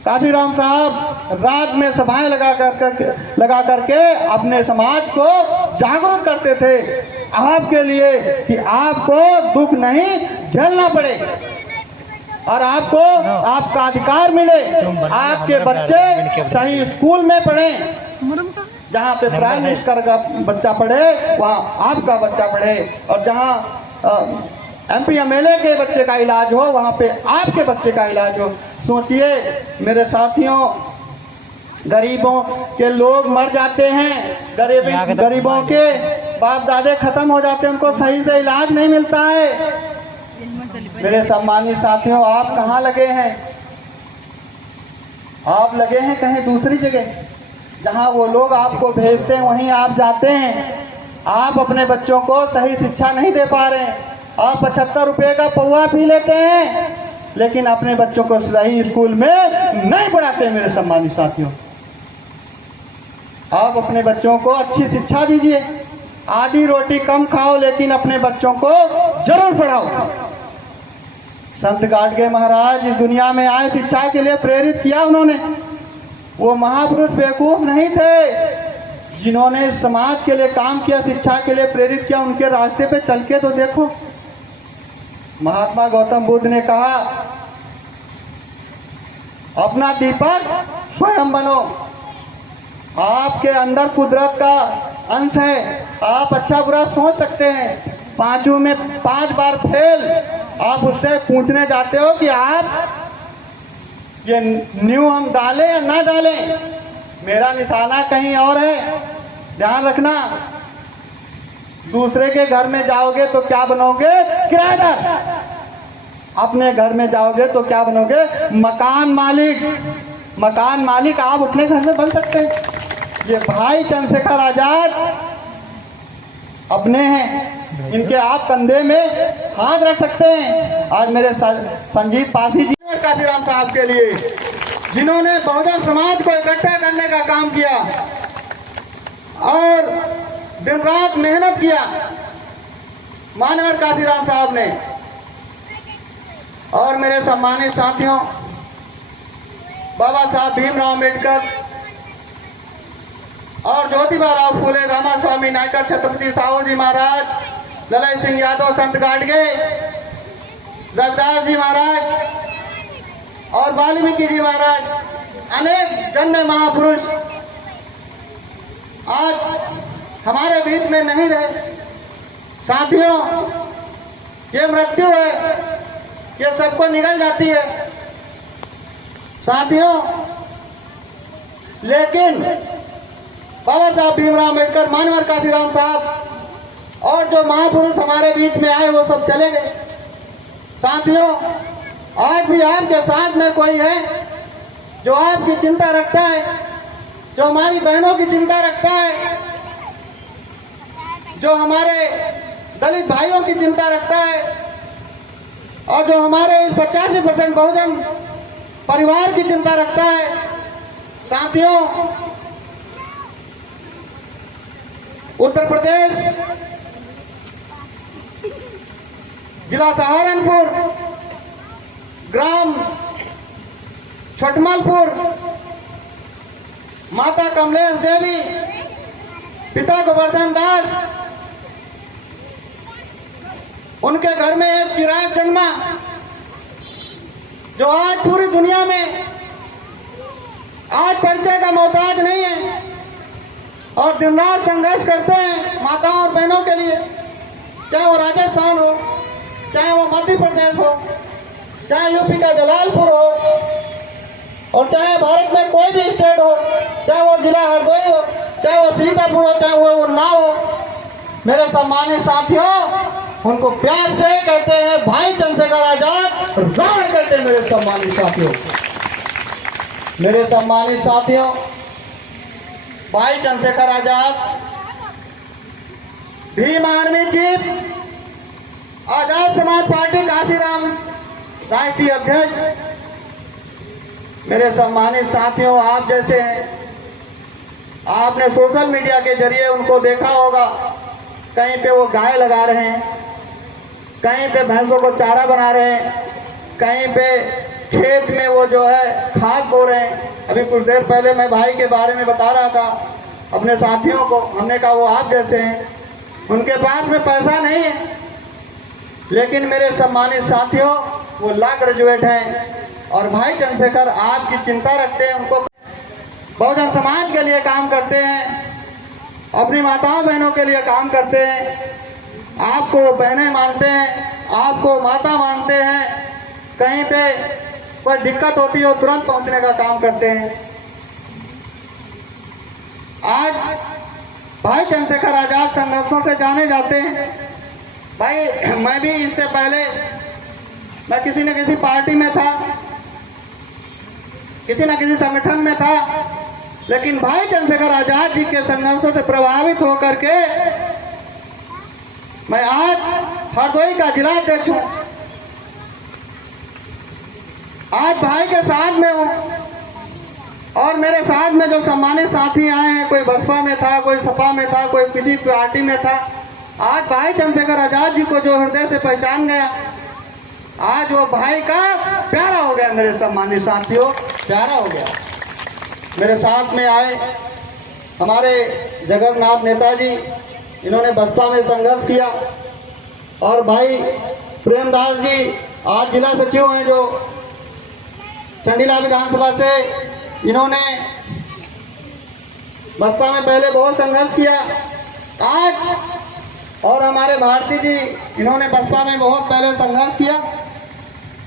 काशीराम साहब रात में सभाएं लगा करके अपने समाज को जागरूक करते थे आपके लिए कि आपको दुख नहीं झेलना पड़े और आपको आपका अधिकार मिले, आपके बच्चे सही स्कूल में पढ़े, जहाँ पे प्राइम मिनिस्टर का बच्चा पढ़े वहाँ आपका बच्चा पढ़े, और जहाँ MP MLA के बच्चे का इलाज हो वहाँ पे आपके बच्चे का इलाज हो। सोचिए मेरे साथियों, गरीबों के लोग मर जाते हैं, गरीबों के बाप दादे खत्म हो जाते हैं, उनको सही से इलाज नहीं मिलता है। मेरे सम्मानित साथियों, आप कहाँ लगे हैं? आप लगे हैं कहीं दूसरी जगह, जहाँ वो लोग आपको भेजते हैं वहीं आप जाते हैं। आप अपने बच्चों को सही शिक्षा नहीं दे पा रहे हैं। आप 75 रुपये का पौवा पी लेते हैं, लेकिन अपने बच्चों को सही स्कूल में नहीं पढ़ाते। मेरे सम्मानित साथियों, आप अपने बच्चों को अच्छी शिक्षा दीजिए। आधी रोटी कम खाओ, लेकिन अपने बच्चों को जरूर पढ़ाओ। संत गाडगे महाराज इस दुनिया में आए, शिक्षा के लिए प्रेरित किया उन्होंने। वो महापुरुष बेवकूफ नहीं थे, जिन्होंने समाज के लिए काम किया, शिक्षा के लिए प्रेरित किया। उनके रास्ते पे चल के तो देखो। महात्मा गौतम बुद्ध ने कहा, अपना दीपक स्वयं बनो। आपके अंदर कुदरत का अंश है। आप अच्छा बुरा सोच सकते हैं। पांचों में 5 बार फेल, आप उससे पूछने जाते हो कि आप ये न्यू हम डालें या ना डालें। मेरा निशाना कहीं और है, ध्यान रखना। दूसरे के घर में जाओगे तो क्या बनोगे? किराएदार। अपने घर में जाओगे तो क्या बनोगे? मकान मालिक। मकान मालिक आप अपने घर में बन सकते हैं। ये भाई चंद्रशेखर आजाद अपने हैं, इनके आप कंधे में हाथ रख सकते हैं। आज मेरे संजीत पासी जी और काशीराम साहब के लिए, जिन्होंने बहुजन समाज को इकट्ठा करने का काम किया और दिन रात मेहनत किया, मानवर काशीराम साहब ने। और मेरे सम्मानित साथियों, बाबा साहब भीमराव अम्बेडकर और ज्योतिबा फूले, रामास्वामी नायकर, छत्रपति साहू जी महाराज, ललाई सिंह यादव, संत गाडगे, जगदार जी महाराज और वाल्मीकि जी महाराज, अनेक जन्म महापुरुष आज हमारे बीच में नहीं रहे। साथियों, ये मृत्यु है, ये सबको निगल जाती है साथियों। लेकिन बाबा साहब भीमराव अम्बेडकर, मानवर काशीराम साहब और जो महापुरुष हमारे बीच में आए वो सब चले गए। साथियों, आज भी आपके साथ में कोई है जो आपकी चिंता रखता है, जो हमारी बहनों की चिंता रखता है, जो हमारे दलित भाइयों की चिंता रखता है, और जो हमारे इस 85% बहुजन परिवार की चिंता रखता है। साथियों, उत्तर प्रदेश, जिला सहारनपुर, ग्राम छठमलपुर, माता कमलेश देवी, पिता गोवर्धन दास, उनके घर में एक चिराग जन्मा जो आज पूरी दुनिया में आज परिचय का मोहताज नहीं है और दिन रात संघर्ष करते हैं माताओं और बहनों के लिए। चाहे वो राजस्थान हो, चाहे वो मध्य प्रदेश हो, चाहे यूपी का जलालपुर हो, और चाहे भारत में कोई भी स्टेट हो, चाहे वो जिला हरदोई हो, चाहे वो सीतापुर हो, चाहे वो उन्नाव हो। मेरे सम्मानित साथियों, उनको प्यार से कहते हैं भाई चंद्रशेखर आजाद, रावण कहते हैं। मेरे सम्मानित साथियों, मेरे सम्मानित साथियों, भाई Chandrashekhar Azad, Bhim army chief, Azad Samaj party Kashiram राष्ट्रीय अध्यक्ष। मेरे सम्मानित साथियों, आप जैसे हैं, आपने सोशल मीडिया के जरिए उनको देखा होगा। कहीं पे वो गाय लगा रहे हैं, कहीं पे भैंसों को चारा बना रहे हैं, कहीं पे खेत में वो जो है खाद बो रहे हैं। अभी कुछ देर पहले मैं भाई के बारे में बता रहा था अपने साथियों को, हमने कहा वो आप जैसे हैं, उनके पास में पैसा नहीं है, लेकिन मेरे सम्मानित साथियों वो लॉ ग्रेजुएट हैं और भाई चंद्रशेखर आपकी चिंता रखते हैं, उनको बहुजन समाज के लिए काम करते हैं, अपनी माताओं बहनों के लिए काम करते हैं, आपको बहनें मानते हैं, आपको माता मानते हैं, कहीं पे कोई दिक्कत होती हो तुरंत पहुंचने का काम करते हैं। आज भाई चंद्रशेखर आजाद संघर्षों से जाने जाते हैं। भाई मैं भी इससे पहले मैं किसी न किसी पार्टी में था, किसी न किसी संगठन में था, लेकिन भाई चंद्रशेखर आजाद जी के संघर्षों से प्रभावित होकर के मैं आज हरदोई का जिला अध्यक्ष हूं। आज भाई के साथ में हूं और मेरे साथ में जो सम्मानित साथी आए हैं, कोई बसपा में था, कोई सपा में था, कोई किसी पार्टी में था, आज भाई चंद्रशेखर आजाद जी को जो हृदय से पहचान गया, आज वो भाई का प्यारा हो गया। मेरे सम्मानित साथियों, प्यारा हो गया। मेरे साथ में आए हमारे जगन्नाथ नेताजी, इन्होंने बसपा में संघर्ष किया, और भाई प्रेमदास जी आज जिला सचिव हैं जो संडीला विधानसभा से, इन्होंने बसपा में पहले बहुत संघर्ष किया आज, और हमारे भारती जी, इन्होंने बसपा में बहुत पहले संघर्ष किया,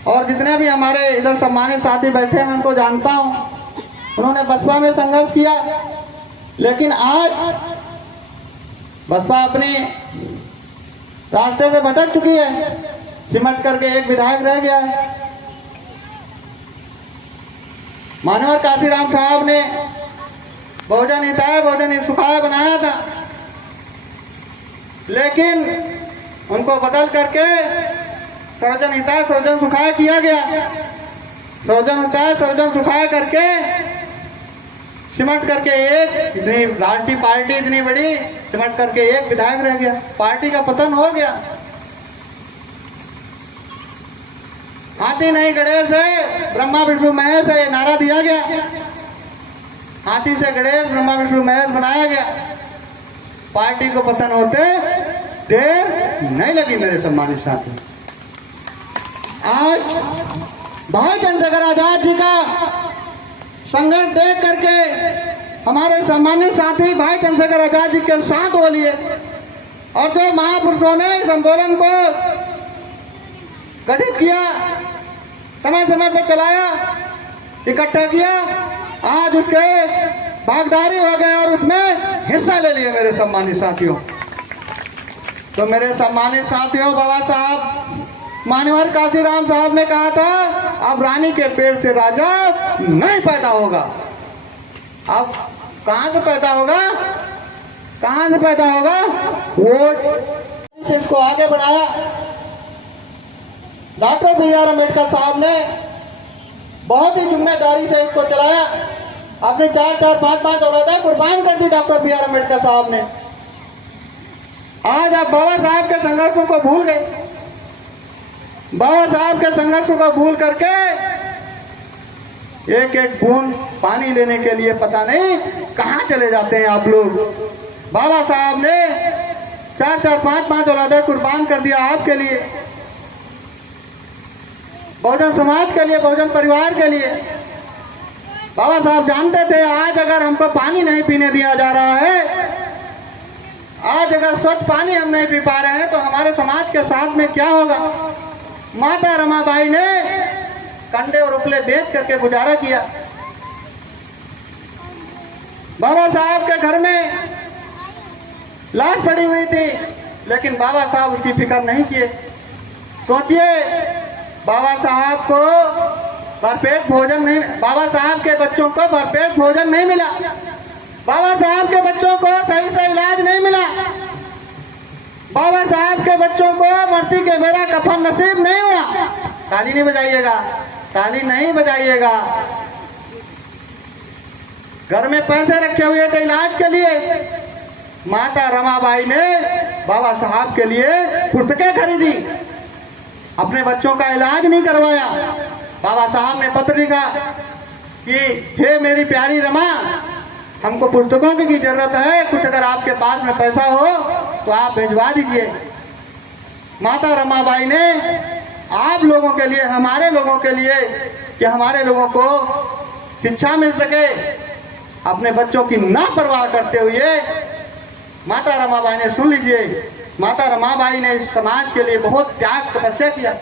और जितने भी हमारे इधर सम्मानित साथी बैठे हैं उनको जानता हूं, उन्होंने बसपा में संघर्ष किया। लेकिन आज बसपा अपने रास्ते से भटक चुकी है, सिमट करके एक विधायक रह गया है। मानवर काशीराम साहब ने बहुजन हिताय बहुजन सुखाय बनाया था, लेकिन उनको बदल करके सर्वजन हिताय सर्वजन सुखाय किया गया। सर्वजन हिताय सर्वजन सुखाय करके सिमट करके एक इतनी राष्ट्रीय पार्टी इतनी बड़ी सिमट करके एक विधायक रह गया, पार्टी का पतन हो गया। हाथी नहीं गणेश है, ब्रह्मा विष्णु महेश है, ये नारा दिया गया। हाथी से गणेश, ब्रह्मा विष्णु महेश बनाया गया। पार्टी को पतन होते देर नहीं लगी। मेरे सम्मानित साथी, आज भाई चंद्रशेखर आजाद जी का संघर्ष देख करके हमारे सम्मानित साथी भाई चंद्रशेखर आजाद जी के साथ हो लिए, और जो महापुरुषों ने इस आंदोलन को गठित किया, समय समय पर चलाया, इकट्ठा किया, आज उसके भागीदारी हो गए और उसमें हिस्सा ले लिए। मेरे सम्मानित साथियों, तो मेरे सम्मानित साथियों, बाबा साहब मानवर काशीराम साहब ने कहा था, अब रानी के पेट से राजा नहीं पैदा होगा। अब कहां से पैदा होगा? कहां से पैदा होगा? वोट से इसको आगे बढ़ाया। डॉक्टर बी आर अम्बेडकर साहब ने बहुत ही जिम्मेदारी से इसको चलाया। अपनी 4-4, 5-5 औलादें कुर्बान कर दी डॉक्टर बी आर अम्बेडकर साहब ने। आज आप बाबा साहब के संघर्षों को भूल गए। बाबा साहब के संघर्षों को भूल करके एक एक बूंद पानी लेने के लिए पता नहीं कहां चले जाते हैं आप लोग। बाबा साहब ने 4-4, 5-5 औलादें कुर्बान कर दिया आपके लिए, बहुजन समाज के लिए, बहुजन परिवार के लिए। बाबा साहब जानते थे आज अगर हमको पानी नहीं पीने दिया जा रहा है, आज अगर स्वच्छ पानी हम नहीं पी पा रहे हैं, तो हमारे समाज के साथ में क्या होगा। माता रमाबाई ने कंडे और उपले बेच करके गुजारा किया। बाबा साहब के घर में लाश पड़ी हुई थी, लेकिन बाबा साहब उसकी फिक्र नहीं किए। सोचिए, बाबा साहब को भरपेट भोजन नहीं, बाबा साहब के बच्चों को भरपेट भोजन नहीं मिला, बाबा साहब के बच्चों को सही से इलाज नहीं मिला, बाबा साहब के बच्चों को मरती के मेरा कफन नसीब नहीं हुआ। ताली नहीं बजाइएगा, ताली नहीं बजाइएगा। घर में पैसे रखे हुए थे इलाज के लिए, माता रमाबाई ने बाबा साहब के लिए पुस्तकें खरीदी, अपने बच्चों का इलाज नहीं करवाया। बाबा साहब ने पत्र लिखा कि हे मेरी प्यारी रमा, हमको पुस्तकों की जरूरत है, कुछ अगर आपके पास में पैसा हो तो आप भिजवा दीजिए। माता रमाबाई ने आप लोगों के लिए, हमारे लोगों के लिए, कि हमारे लोगों को शिक्षा मिल सके, अपने बच्चों की ना परवाह करते हुए माता रमाबाई ने, सुन लीजिए, माता रमाबाई ने इस समाज के लिए बहुत त्याग तपस्या किया।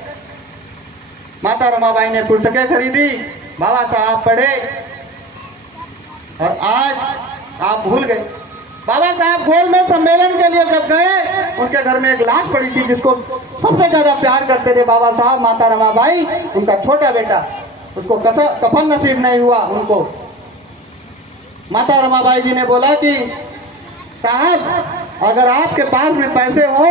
माता रमाबाई ने पुस्तकें खरीदी, बाबा साहब पढ़े, और आज आप भूल गए। बाबा साहब गोलमेज सम्मेलन के लिए जब गए, उनके घर में एक लाश पड़ी थी जिसको सबसे ज्यादा प्यार करते थे बाबा साहब, माता रमाबाई, उनका छोटा बेटा, उसको कफन नसीब नहीं हुआ उनको। माता रमाबाई जी ने बोला कि साहब अगर आपके पास में पैसे हो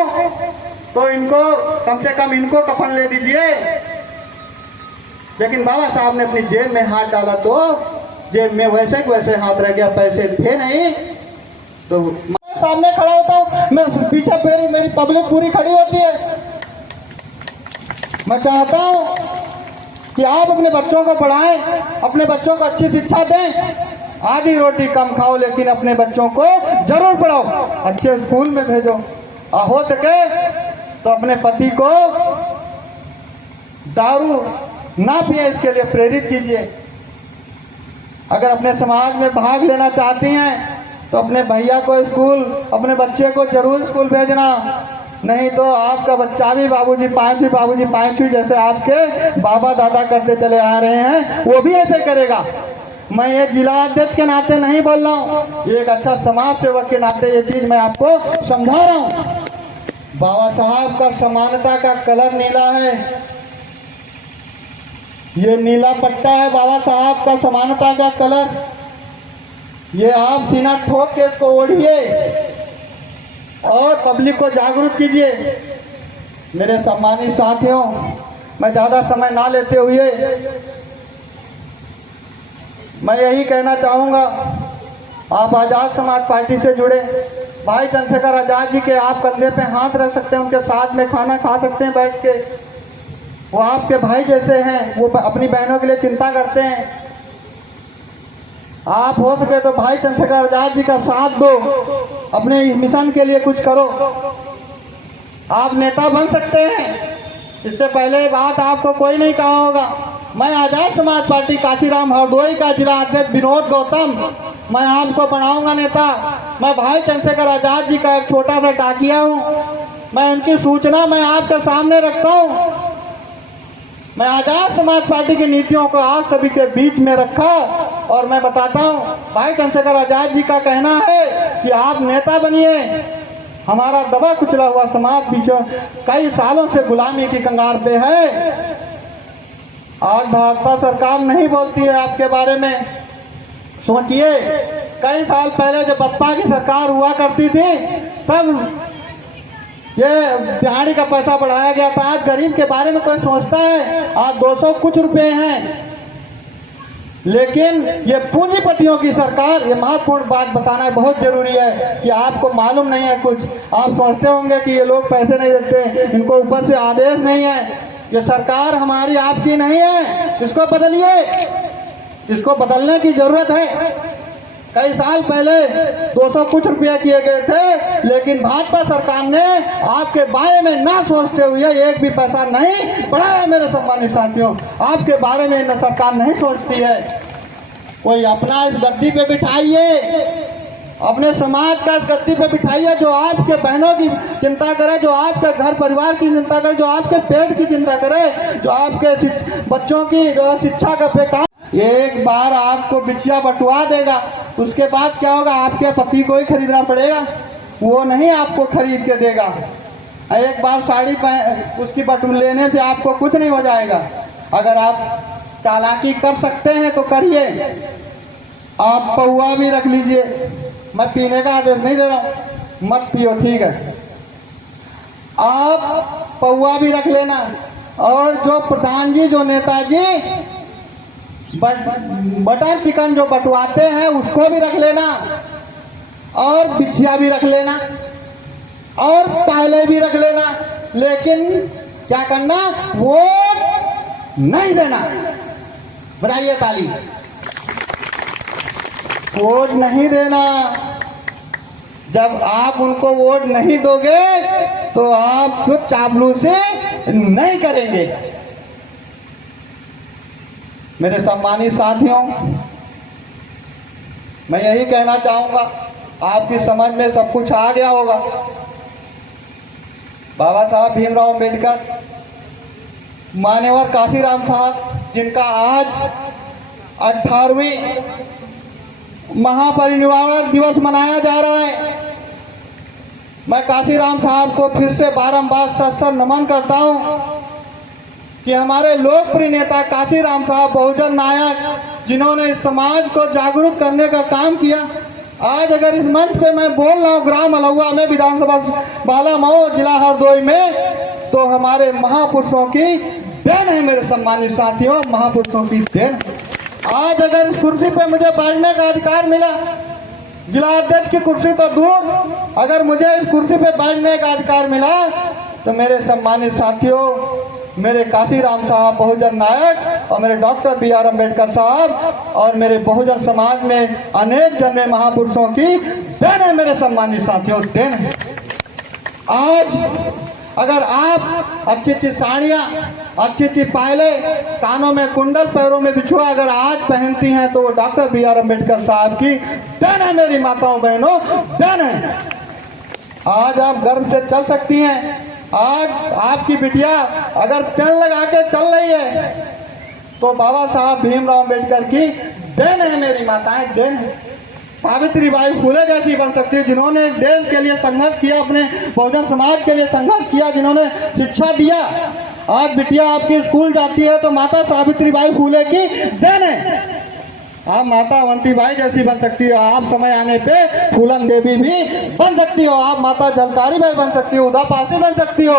तो इनको, कम से कम इनको कफन ले दीजिए। लेकिन बाबा साहब ने अपनी जेब में हाथ डाला तो जेब में वैसे वैसे हाथ रह गया, पैसे थे नहीं। तो मैं सामने खड़ा होता हूँ, मेरे पीछे फिर मेरी पब्लिक पूरी खड़ी होती है। मैं चाहता हूँ कि आप अपने बच्चों को पढ़ाएं, अपने बच्चों को अच्छी शिक्षा दें। आधी रोटी कम खाओ लेकिन अपने बच्चों को जरूर पढ़ाओ, अच्छे स्कूल में भेजो। हो सके तो अपने पति को दारू ना पिए, इसके लिए प्रेरित कीजिए। अगर अपने समाज में भाग लेना चाहती हैं तो अपने भैया को स्कूल, अपने बच्चे को जरूर स्कूल भेजना। नहीं तो आपका बच्चा भी बाबूजी पाँचवीं जैसे आपके बाबा दादा करते चले आ रहे हैं, वो भी ऐसे करेगा। मैं एक जिला अध्यक्ष के नाते नहीं बोल रहा हूँ, एक अच्छा समाज सेवक के नाते ये चीज मैं आपको समझा रहा हूँ। बाबा साहब का समानता का कलर नीला है, ये नीला पट्टा है बाबा साहब का समानता का कलर। ये आप सीना ठोक के इसको ओढ़िए और पब्लिक को जागरूक कीजिए। मेरे सम्मानित साथियों, मैं ज़्यादा समय ना लेते हुए मैं यही कहना चाहूँगा, आप आज़ाद समाज पार्टी से जुड़े भाई चंद्रशेखर आज़ाद जी के आप कंधे पे हाथ रख सकते हैं, उनके साथ में खाना खा सकते हैं बैठ के। वो आपके भाई जैसे हैं, वो अपनी बहनों के लिए चिंता करते हैं। आप हो सके तो भाई चंद्रशेखर आज़ाद जी का साथ दो, अपने मिशन के लिए कुछ करो। आप नेता बन सकते हैं, इससे पहले बात आपको कोई नहीं कहा होगा। मैं आज़ाद समाज पार्टी काशीराम हरदोई का जिला अध्यक्ष विनोद गौतम, मैं आपको बनाऊंगा नेता। मैं भाई चंद्रशेखर आज़ाद जी का एक छोटा सा डाकिया हूँ, मैं उनकी सूचना मैं आपके सामने रखता हूँ। मैं आज़ाद समाज पार्टी की नीतियों को आज सभी के बीच में रखा और मैं बताता हूँ, भाई चंद्रशेखर आज़ाद जी का कहना है कि आप नेता बनिए। हमारा दबा कुचला हुआ समाज बीचों कई सालों से गुलामी की कंगार पे है। आज भाजपा सरकार नहीं बोलती है आपके बारे में। सोचिए, कई साल पहले जब बसपा की सरकार हुआ करती थी तब ये दिहाड़ी का पैसा बढ़ाया गया था। आज गरीब के बारे में कोई सोचता है? आज 200 कुछ रुपए हैं। लेकिन ये पूंजीपतियों की सरकार, ये महत्वपूर्ण बात बताना बहुत जरूरी है कि आपको मालूम नहीं है कुछ। आप सोचते होंगे कि ये लोग पैसे नहीं देते, इनको ऊपर से आदेश नहीं है। ये सरकार हमारी आपकी नहीं है, इसको बदलिए, इसको बदलने की जरूरत है। कई साल पहले 200 कुछ रुपया किए गए थे, लेकिन भाजपा सरकार ने आपके बारे में ना सोचते हुए एक भी पैसा नहीं बढ़ाया। मेरे सम्मानित साथियों, आपके बारे में सरकार नहीं सोचती है। कोई अपना इस गद्दी पे बिठाइए, अपने समाज का इस गद्दी पे बिठाइए जो आपके बहनों की चिंता करे, जो आपके घर परिवार की चिंता करे, जो आपके पेट की चिंता करे, जो आपके बच्चों की जो शिक्षा का पे एक बार आपको बिछिया बंटवा देगा, उसके बाद क्या होगा? आपके पति को ही खरीदना पड़ेगा, वो नहीं आपको खरीद के देगा। एक बार साड़ी उसकी बटन लेने से आपको कुछ नहीं हो जाएगा। अगर आप चालाकी कर सकते हैं तो करिए। आप पौआ भी रख लीजिए, मैं पीने का आदेश नहीं दे रहा हूँ, मत पियो, ठीक है। आप पौआ भी रख लेना, और जो प्रधान जी, जो नेताजी बटर चिकन जो बंटवाते हैं उसको भी रख लेना, और बिछिया भी रख लेना, और पायले भी रख लेना। लेकिन क्या करना? वोट नहीं देना। बधाइए ताली। वोट नहीं देना, जब आप उनको वोट नहीं दोगे तो आप कुछ चापलूसी नहीं करेंगे। मेरे सम्मानित साथियों, मैं यही कहना चाहूंगा, आपकी समझ में सब कुछ आ गया होगा। बाबा साहब भीमराव अंबेडकर, मान्यवर काशीराम साहब, जिनका आज 18वीं महापरिनिर्वाण दिवस मनाया जा रहा है, मैं काशीराम साहब को फिर से बारंबार सर नमन करता हूं कि हमारे लोकप्रिय नेता काशीराम साहब, बहुजन नायक, जिन्होंने इस समाज को जागरूक करने का काम किया। आज अगर इस मंच पे मैं बोल रहा हूँ ग्राम अलहुआ में, विधानसभा बालामऊ, जिला हरदोई में, तो हमारे महापुरुषों की देन है। मेरे सम्मानित साथियों, महापुरुषों की देन। आज अगर इस कुर्सी पे मुझे बैठने का अधिकार मिला, जिला अध्यक्ष की कुर्सी तो दूर, अगर मुझे इस कुर्सी पे बैठने का अधिकार मिला, तो मेरे सम्मानित साथियों, मेरे काशीराम साहब बहुजन नायक और मेरे डॉक्टर बी.आर. अम्बेडकर साहब और मेरे बहुजन समाज में अनेक जन्मे महापुरुषों की देन है। मेरे सम्मानित साथियों, देन है। आज अगर आप अच्छी अच्छी साड़ियाँ, अच्छी अच्छी पायले, कानों में कुंडल, पैरों में बिछुआ अगर आज पहनती हैं, तो वो डॉक्टर बी.आर. अम्बेडकर साहब की देन है। मेरी माताओं बहनों, देन है। आज आप गर्व से चल सकती हैं। आज आपकी बिटिया अगर पेन लगा के चल रही है, तो बाबा साहब भीमराव अंबेडकर की देन है। मेरी माताएं, देन है। सावित्रीबाई फुले जैसी बन सकती है, जिन्होंने देश के लिए संघर्ष किया, अपने बहुजन समाज के लिए संघर्ष किया, जिन्होंने शिक्षा दिया। आज बिटिया आपकी स्कूल जाती है तो माता सावित्रीबाई फुले की देन है। आप माता अवंतीबाई जैसी बन सकती हो, आप समय आने पे फूलन देवी भी बन सकती हो, आप माता झलकारी बाई बन सकती हो, उदा पासी बन सकती हो।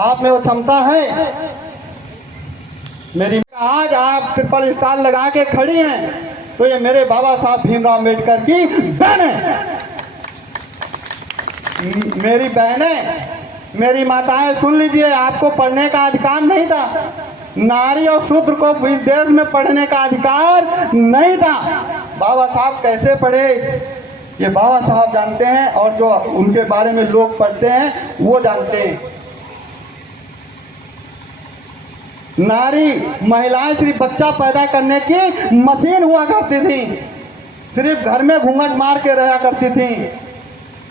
आप में वो क्षमता है। मेरी आज आप ट्रिपल स्टार लगा के खड़ी हैं, तो ये मेरे बाबा साहब भीमराव अम्बेडकर की देन है। मेरी बहनें, मेरी माताएं, सुन लीजिए, आपको पढ़ने का अधिकार नहीं था। नारी और शूद्र को इस देश में पढ़ने का अधिकार नहीं था। बाबा साहब कैसे पढ़े, ये बाबा साहब जानते हैं, और जो उनके बारे में लोग पढ़ते हैं वो जानते हैं। नारी, महिलाएं सिर्फ बच्चा पैदा करने की मशीन हुआ करती थी, सिर्फ घर में घूंघट मार के रहा करती थी।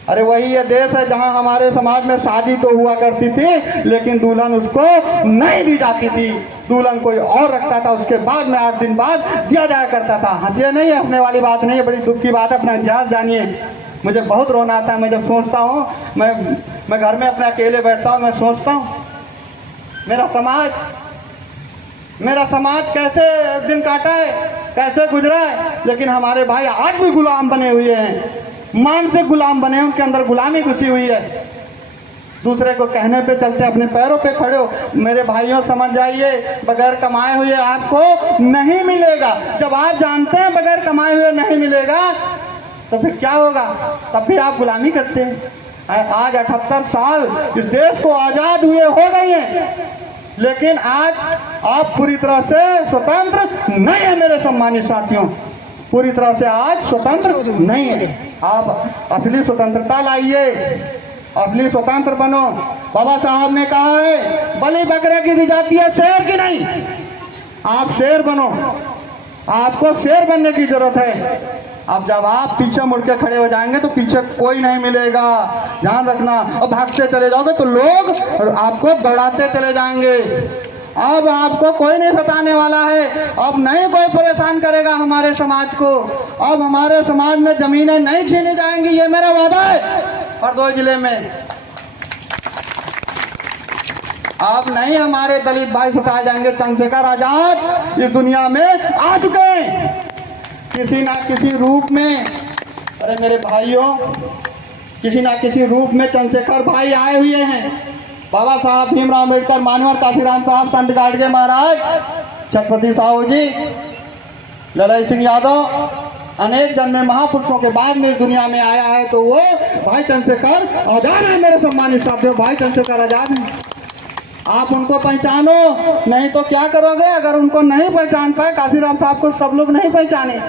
अरे वही ये देश है जहां हमारे समाज में शादी तो हुआ करती थी, लेकिन दुल्हन उसको नहीं दी जाती थी। दुल्हन कोई और रखता था, उसके बाद में 8 दिन बाद दिया जाया करता था। हंसिए नहीं, हंसने वाली बात नहीं है, बड़ी दुख की बात है। अपना इतिहास जानिए। मुझे बहुत रोना आता है, मैं जब सोचता हूँ, मैं घर में अपने अकेले बैठता हूँ, मैं सोचता हूँ मेरा समाज कैसे दिन काटा है, कैसे गुजरा है। लेकिन हमारे भाई आज भी गुलाम बने हुए हैं, मानसिक गुलाम बने, उनके अंदर गुलामी घुसी हुई है। दूसरे को कहने पे चलते, अपने पैरों पे खड़े हो। मेरे भाइयों, समझ जाइए, बगैर कमाए हुए आपको नहीं मिलेगा। जब आप जानते हैं बगैर कमाए हुए नहीं मिलेगा, तो फिर क्या होगा? तब भी आप गुलामी करते हैं। आज 78 साल इस देश को आजाद हुए हो गए हैं, लेकिन आज आप पूरी तरह से स्वतंत्र नहीं है। मेरे सम्मानित साथियों, पूरी तरह से आज स्वतंत्र नहीं है। आप असली स्वतंत्रता लाइए, असली स्वतंत्र बनो। बाबा साहब ने कहा है, बलि बकरे की दी जाती है, शेर की नहीं। आप शेर बनो, आपको शेर बनने की जरूरत है। अब जब आप पीछे मुड़ के खड़े हो जाएंगे तो पीछे कोई नहीं मिलेगा, ध्यान रखना। और भागते चले जाओगे तो लोग आपको दौड़ाते चले जाएंगे। अब आपको कोई नहीं सताने वाला है, अब नहीं कोई परेशान करेगा हमारे समाज को। अब हमारे समाज में जमीनें नहीं छीनी जाएंगी, ये मेरा वादा है। हरदोई जिले में अब नहीं हमारे दलित भाई सताए जाएंगे। चंद्रशेखर आजाद इस दुनिया में आ चुके हैं किसी ना किसी रूप में। अरे मेरे भाइयों, किसी ना किसी रूप में चंद्रशेखर भाई आए हुए हैं। बाबा साहब भीमराव अम्बेडकर, मान्यवर काशीराम साहब, संत गाडगे महाराज, छत्रपति साहू जी, लड़ाई सिंह यादव, अनेक जन्मे महापुरुषों के बाद में इस दुनिया में आया है, तो वो भाई चंद्रशेखर आजाद है। मेरे सम्मानित साथियों, भाई चंद्रशेखर आजाद हैं। आप उनको पहचानो, नहीं तो क्या करोगे अगर उनको नहीं पहचान पाए। काशीराम साहब को सब लोग नहीं पहचाने।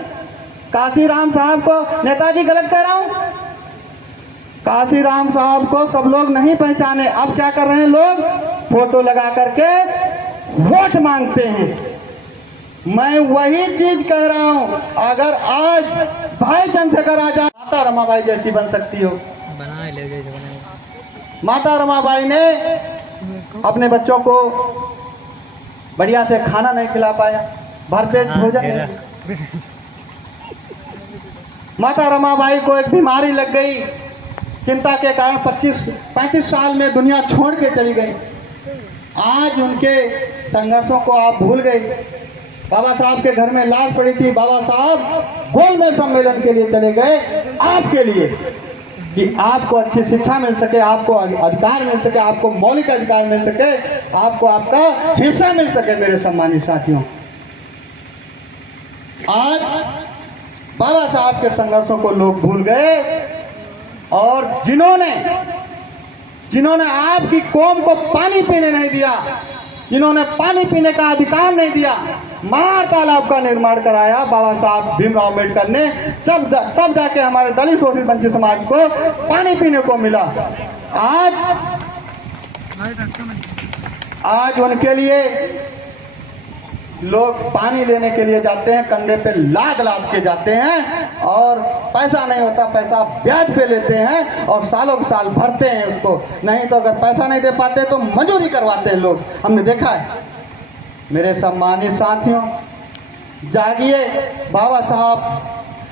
काशीराम साहब को, नेताजी गलत कह रहा हूं, काशीराम साहब को सब लोग नहीं पहचाने। अब क्या कर रहे हैं लोग, फोटो लगा करके वोट मांगते हैं। मैं वही चीज कह रहा हूं, अगर आज भाई चंद्रशेखर आजाद माता रमाबाई जैसी बन सकती हो। माता रमाबाई ने अपने बच्चों को बढ़िया से खाना नहीं खिला पाया, भरपेट भोजन नहीं। माता रमाबाई को एक बीमारी लग गई, चिंता के कारण 25-35 साल में दुनिया छोड़ के चली गई। आज उनके संघर्षों को आप भूल गए। बाबा साहब के घर में लाश पड़ी थी, बाबा साहब गोलमेज सम्मेलन के लिए चले गए, आपके लिए, कि आपको अच्छी शिक्षा मिल सके, आपको अधिकार मिल सके, आपको मौलिक अधिकार मिल सके, आपको आपका हिस्सा मिल सके। मेरे सम्मानित साथियों, आज बाबा साहब के संघर्षों को लोग भूल गए, और जिन्होंने आपकी कौम को पानी पीने नहीं दिया, जिन्होंने पानी पीने का अधिकार नहीं दिया, मार तालाब का निर्माण कराया बाबा साहब भीमराव अम्बेडकर ने, तब जाके हमारे दलित शोषित वंचित समाज को पानी पीने को मिला। आज उनके लिए लोग पानी लेने के लिए जाते हैं, कंधे पे लाद के जाते हैं, और पैसा नहीं होता, पैसा ब्याज पे लेते हैं और सालों के साल भरते हैं उसको। नहीं तो अगर पैसा नहीं दे पाते तो मजदूरी करवाते हैं लोग, हमने देखा है। मेरे सम्मानित साथियों, जागिए, बाबा साहब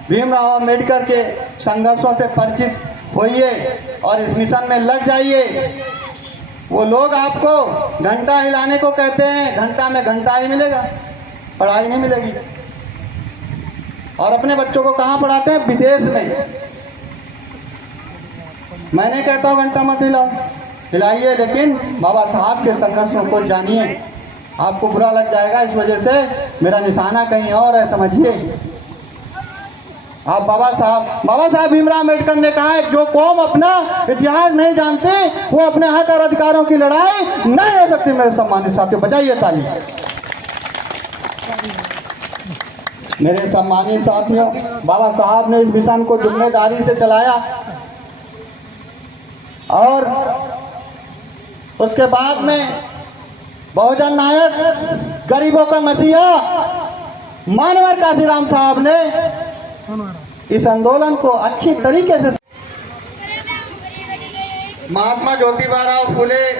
भीमराव अम्बेडकर के संघर्षों से परिचित होइए और इस मिशन में लग जाइए। वो लोग आपको घंटा हिलाने को कहते हैं, घंटा में घंटा ही मिलेगा, पढ़ाई नहीं मिलेगी। और अपने बच्चों को कहाँ पढ़ाते हैं, विदेश में। मैं नहीं कहता हूँ घंटा मत हिलाओ, हिलाइए, लेकिन बाबा साहब के संघर्षों को जानिए। आपको बुरा लग जाएगा, इस वजह से मेरा निशाना कहीं और है, समझिए। आप बाबा साहब भीमराव अम्बेडकर ने कहा है, जो कौम अपना इतिहास नहीं जानती वो अपने हक और अधिकारों की लड़ाई नहीं हो सकती। मेरे सम्मानित साथियों, बजाइए ताली। मेरे सम्मानित साथियों, बाबा साहब ने इस मिशन को जिम्मेदारी से चलाया, और उसके बाद में बहुजन नायक, गरीबों का मसीहा मानवर काशीराम साहब ने इस आंदोलन को अच्छी तरीके से, महात्मा ज्योतिबा फुले,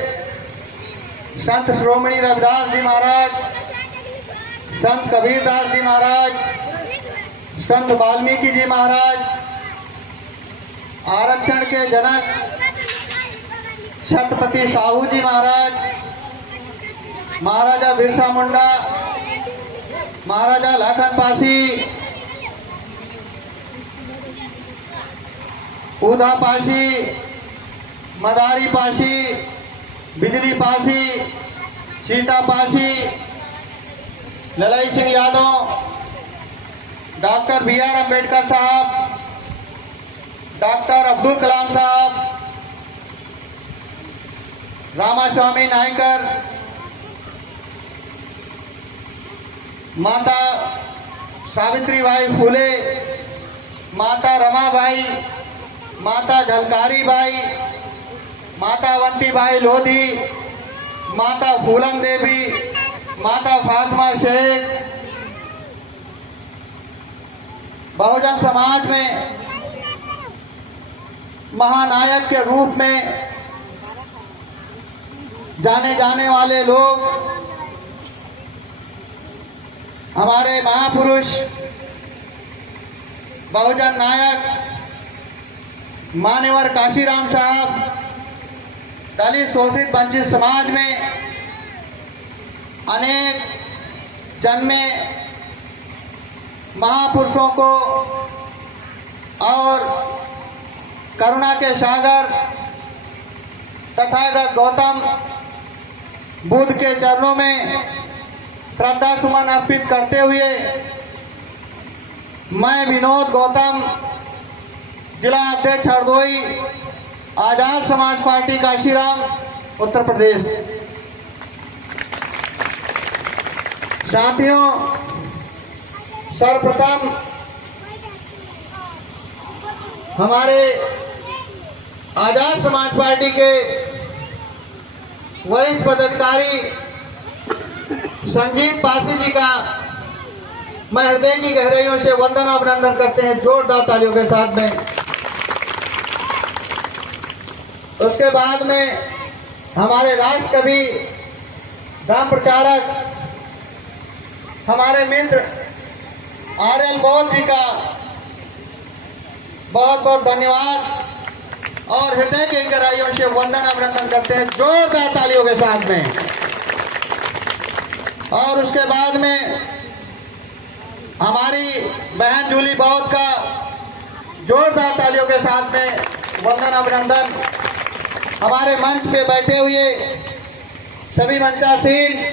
संत श्रोमणी रविदास जी महाराज, संत कबीरदास जी महाराज, संत वाल्मीकि जी महाराज, आरक्षण के जनक छत्रपति साहू जी महाराज, महाराजा बिरसा मुंडा, महाराजा लाखन पासी, उधा पासी, मदारी पासी, बिजली पासी, सीता पासी, ललाई सिंह यादव, डॉक्टर BR अम्बेडकर साहब, डॉक्टर अब्दुल कलाम साहब, रामास्वामी नायकर, माता सावित्रीबाई फुले, माता रमाबाई, माता झलकारी बाई, माता अवंतीबाई लोधी, माता फूलन देवी, माता फातिमा शेख, बहुजन समाज में महानायक के रूप में जाने जाने वाले लोग, हमारे महापुरुष बहुजन नायक मान्यवर काशीराम साहब, दलित शोषित वंचित समाज में अनेक जन्मे महापुरुषों को और करुणा के सागर तथागत गौतम बुद्ध के चरणों में श्रद्धा सुमन अर्पित करते हुए मैं विनोद गौतम, जिला अध्यक्ष हरदोई, आजाद समाज पार्टी काशीराम, उत्तर प्रदेश। साथियों, सर्वप्रथम हमारे आजाद समाज पार्टी के वरिष्ठ पदाधिकारी संजीव पासी जी का मैं हृदय की गहराइयों से वंदन अभिनंदन करते हैं जोरदार तालियों के साथ में। उसके बाद में हमारे राष्ट्र कवि, धर्म प्रचारक, हमारे मित्र आर्यल बौद्ध जी का बहुत बहुत धन्यवाद और हृदय की गहराइयों से वंदन अभिनंदन करते हैं जोरदार तालियों के साथ में। और उसके बाद में हमारी बहन जूली बौद्ध का जोरदार तालियों के साथ में वंदन अभिनंदन। हमारे मंच पे बैठे हुए सभी मंचासीन